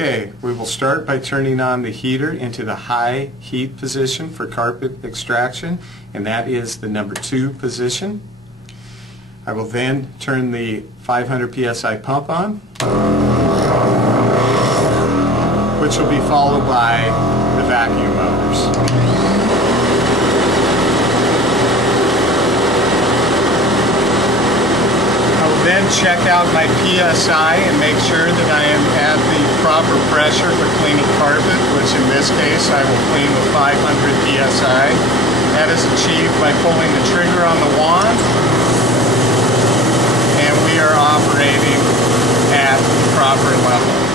Okay, we will start by turning on the heater into the high heat position for carpet extraction, and that is the number 2 position. I will then turn the 500 psi pump on, which will be followed by the vacuum motors. Then check out my PSI and make sure that I am at the proper pressure for cleaning carpet, which in this case I will clean with 500 PSI. That is achieved by pulling the trigger on the wand, and we are operating at the proper level.